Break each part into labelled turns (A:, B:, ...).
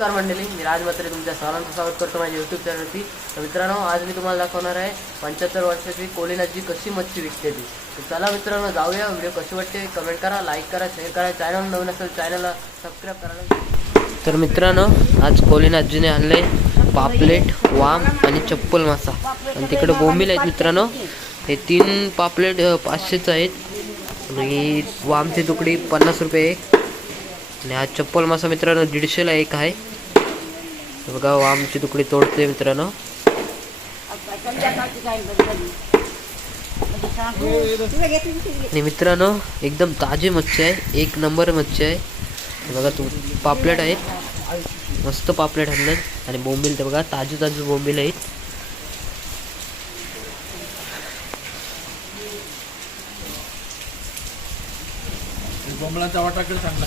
A: नमस्कार मंडळी मी राज मात्रे तुमच्या सर्वांचं स्वागत करतो माझ्या यूट्यूब चॅनलवरती तर मित्रांनो आज मी तुम्हाला दाखवणार आहे पंच्याहत्तर वर्षाची कोलिनाची कशी मच्छी विकते ती. तर चला मित्रांनो जाऊया. व्हिडिओ कशी वाटते कमेंट करा लाईक करा शेअर करा. चॅनल नवीन असेल चॅनलला सबस्क्राईब करा. तर मित्रांनो आज कोलिनाजीने आणले पापलेट वाम आणि चप्पल मासा. आणि तिकडे बोंबील आहेत मित्रांनो. हे तीन पापलेट पाचशेच पाचशेचं आहेत. आणि वामची तुकडी पन्नास रुपये एक आणि हा चप्पल मासा मित्रांनो दीडशेला एक आहे. तर बघा वामची तुकडी तोडते मित्रांनो. आणि मित्रांनो एकदम ताजी मच्छी आहे. एक नंबर मच्छी आहे. बघा तू पापलेट आहेत. मस्त पापलेट आणलेत आणि बोंबील ते बघा ताजी ताजी बोंबील आहेत.
B: बोंबलांचा वाटाकडे चांगला?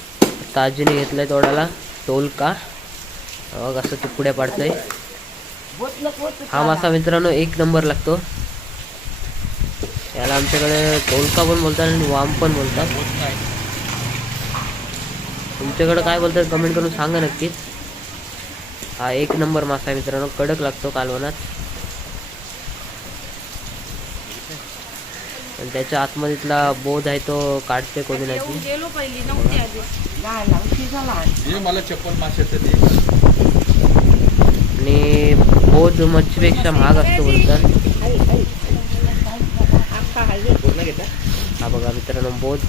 A: ताजीने घेतलाय तोडाला टोलका मग असं तुकड्या पाडतंय. हा मासा मित्रांनो एक नंबर लागतो. याला आमच्याकडे टोलका पण बोलतात आणि वाम पण बोलतात. तुमच्याकडे काय बोलतात कमेंट करून सांगा नक्कीच. हा एक नंबर मासा आहे मित्रांनो कडक लागतो कालवनात त्याच्या त्याच्या तिथला बोध आहे तो काढते कोणी नाही
B: हे मला चप्पल माशाचं दे.
A: आणि बोध मच्छीपेक्षा महाग असतो बोलतात हा बघा मित्रांनो बोध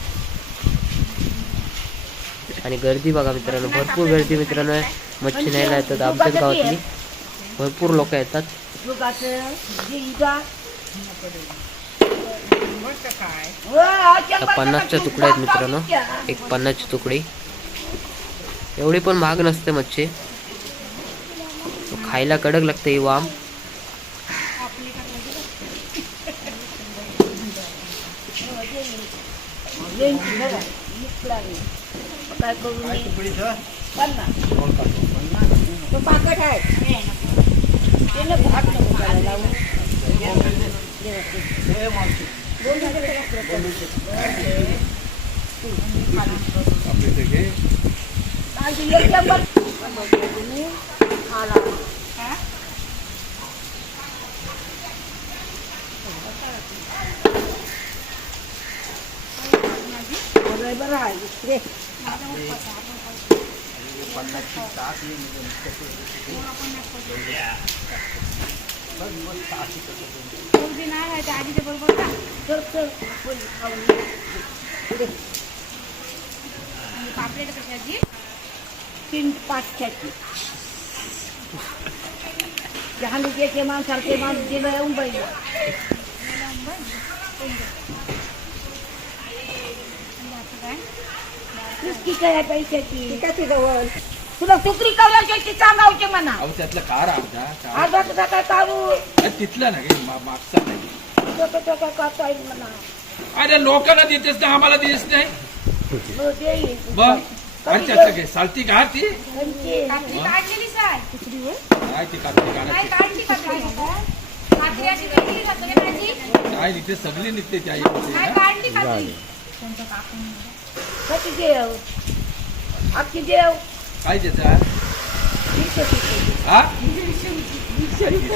A: आणि गर्दी बघा मित्रांनो भरपूर गर्दी मित्रांनो. मच्छी न्यायला येतात आमच्याच गावातली. भरपूर लोक येतात. आता पन्नासच्या तुकड्या आहेत मित्रांनो. एक पन्नासची तुकडी. एवढी पण महाग नसते मच्छी. खायला कडक लागते ही वाम.
C: काय करू मी पन्नास तो पाकट आहे ते नको हात नको करायला तीन पाचशेची जहानुके माणसारखे माणूस गेलं येऊन पाहिजे नुसती काय पैशाची कशी जवळ तुला तुकरी कवलाची सांगावचे म्हणा
B: अहो त्यातलं कार अर्धा कार
C: तुझा काय काढू
B: अरे तिथलं ना घे, मा- मागचा नाही
C: डोकं डोकं काढता येईल म्हणा
B: अरे लोकांना देतेस ना आम्हाला देस नाही
C: देईल.
B: बघ अरे त्यातलं घे. चालती का ती
D: काढलेली साय.
B: काय ती काढते
D: काय
B: काढायची
D: काढली का काय कात्री अशी वेगळी
B: काय निघते सगळी निघते त्या
D: काय
B: यामध्ये.
D: काढली कात्री
C: कशी देव अख्खी देव
B: काय त्याचा
C: दीडशे रुपये.
B: हा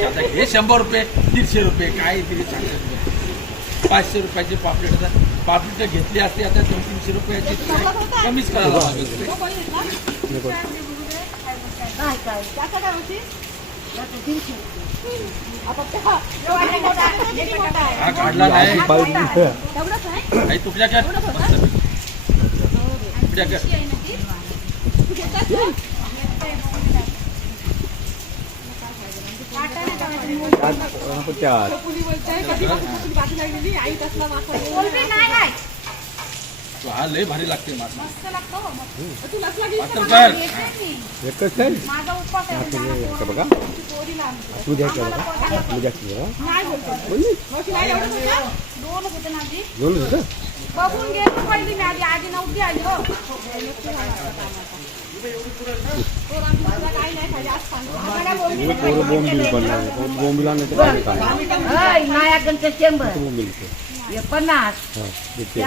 B: आता घे शंभर रुपये दीडशे रुपये. काय तरी सांगत पाचशे रुपयाची पापलेट आता पापलेट घेतली असते आता दोन तीनशे रुपयाची काय कमीच करायला लागत
C: नाही काय? त्याचं काय होती त्याचं दीडशे रुपये. आता ते हा,
B: हा काढला नाही
C: तेवढंच आहे
B: काही हा लय भारी लागते मासा
D: नाही
E: एकच बघा तू बघा तू
D: होतं बघून गेलो पहिली आधी आधी नव्हती आली हो.
C: पन्नास
B: ते-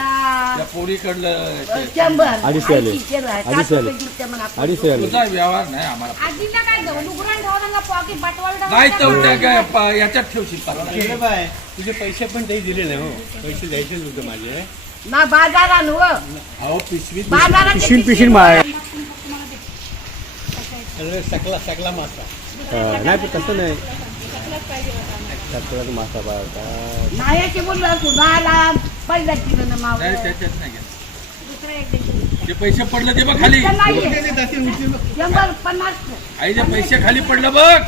E: अडीचशे आले. अडीचशे आले. अडीचशे आले
B: व्यवहार नाही आम्हाला याच्यात ठेवशील
F: तुझे पैसे पण काही दिले नाही हो पैसे द्यायचेच होते माझे
C: ना बाजारान हो बाजारात
E: पिशीन पिशीन माय
F: सगळे सकला सकला मासा.
E: हां, नाही पण तसं नाही. सत्तराचा मासा
C: नायाचे बोललो पहिला किलो ना माव.
B: नाही त्याच्यात नाही. ते पैसे पडलं ते बघ खाली.
C: शंभर पन्नास
B: आईचे पैसे खाली पडलं बघ.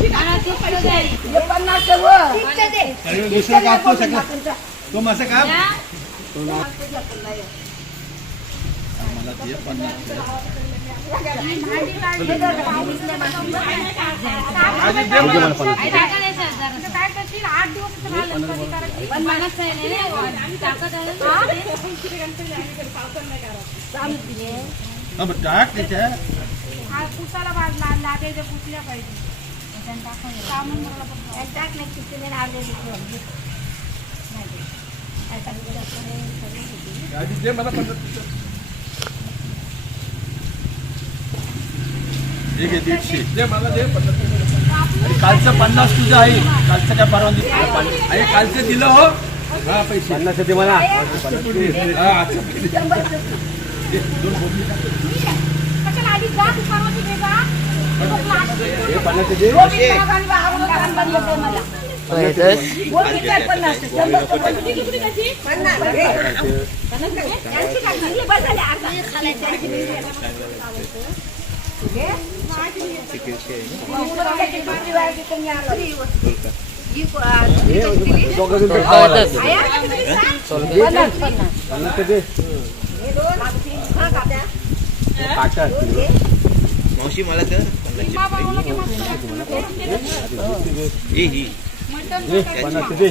C: हे पन्नास वर
F: अरे दुसरा कापतो सकला. तो मासा काप.
B: मला
D: पुसाला भाजला लागायच्या पुसल्या पाहिजे सामान भरायला पण
B: आधी दे मला पन्नास हे घे दीडशे दे मला दे पन्नास पिशव्या. आणि कालचं पन्नास तुझं आहे कालचं काय परवानगी अरे कालचं दिलं हो हा पैसे
E: पन्नास ते मला
B: हा, पैसे. दे, दोन बोलली का?
D: कशाला आधी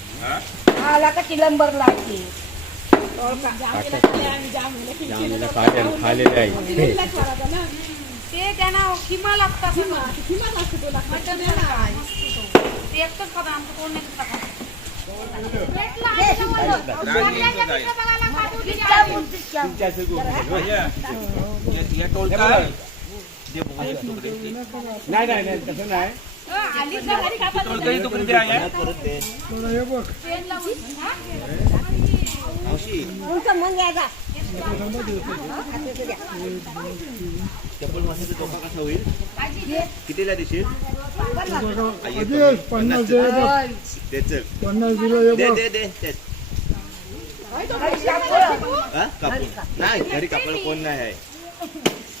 C: आला का चिलंबर लागते
E: जामीला आणि खालेले आहे
D: ते त्यांना किमा लागतात? ते एकटंच खाता आमचं कोण. नाही
E: नाही नाही तसं नाही
D: हं, आली तर घरी खा पण
F: परत दे
D: पेन लावून. हा?
F: मावशी चप्पल मासाचा टोपा कसा होईल कितीला देशील पन्नास दे दे दे नाही घरी कापायला कोण नाही आहे
C: रस्त्याला येत आहे तर का मी काटली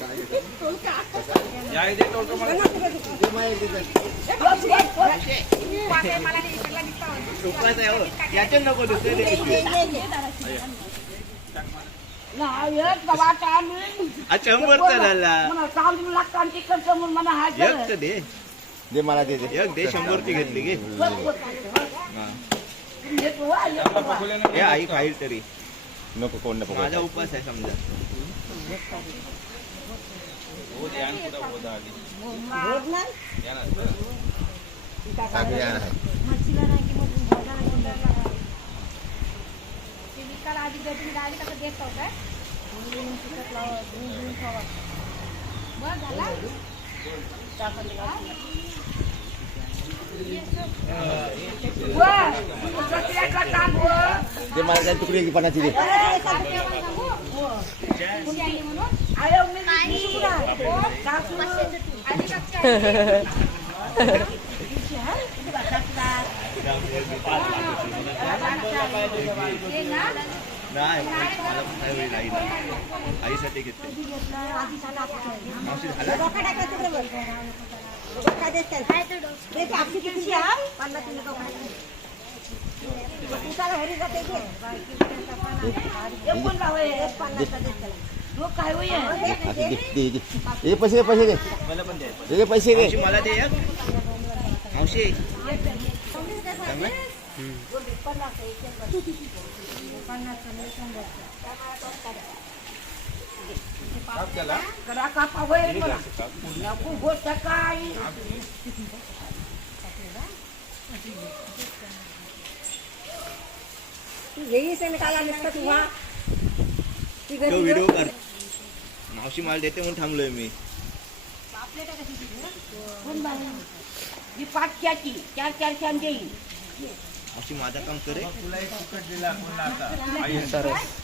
B: टोलका या इथे टोलका मला
D: वाटे मला नाही इकडला निघता होता.
F: टोकाच आहे हो याच्यात नको शंभरचा झाला
C: हा
F: दे दे मला दे एक दे शंभरची घेतली हा. हे आई खाईल तरी
E: नको कोण नको
F: माझा उपास आहे समजा
G: Jangan. Kita
D: lagi Kita lagi Kita lagi Kita नाही आईसाठी घेतले मावशी झाला
C: काय होईल
D: आता दे दे दे. हे पैसे दे पैसे दे. मला पण दे पैसे दे. मला दे चांगलं?
C: करा कापा होईल मला नको गोष्ट काय येईस काला नुसतं तुझा
D: तो व्हिडिओ कर. मावशी मला देते म्हणून थांबलोय मी.
C: ही पाचशेची चार चारशे देईल?
D: मावशी माझं काम करे.
H: सरस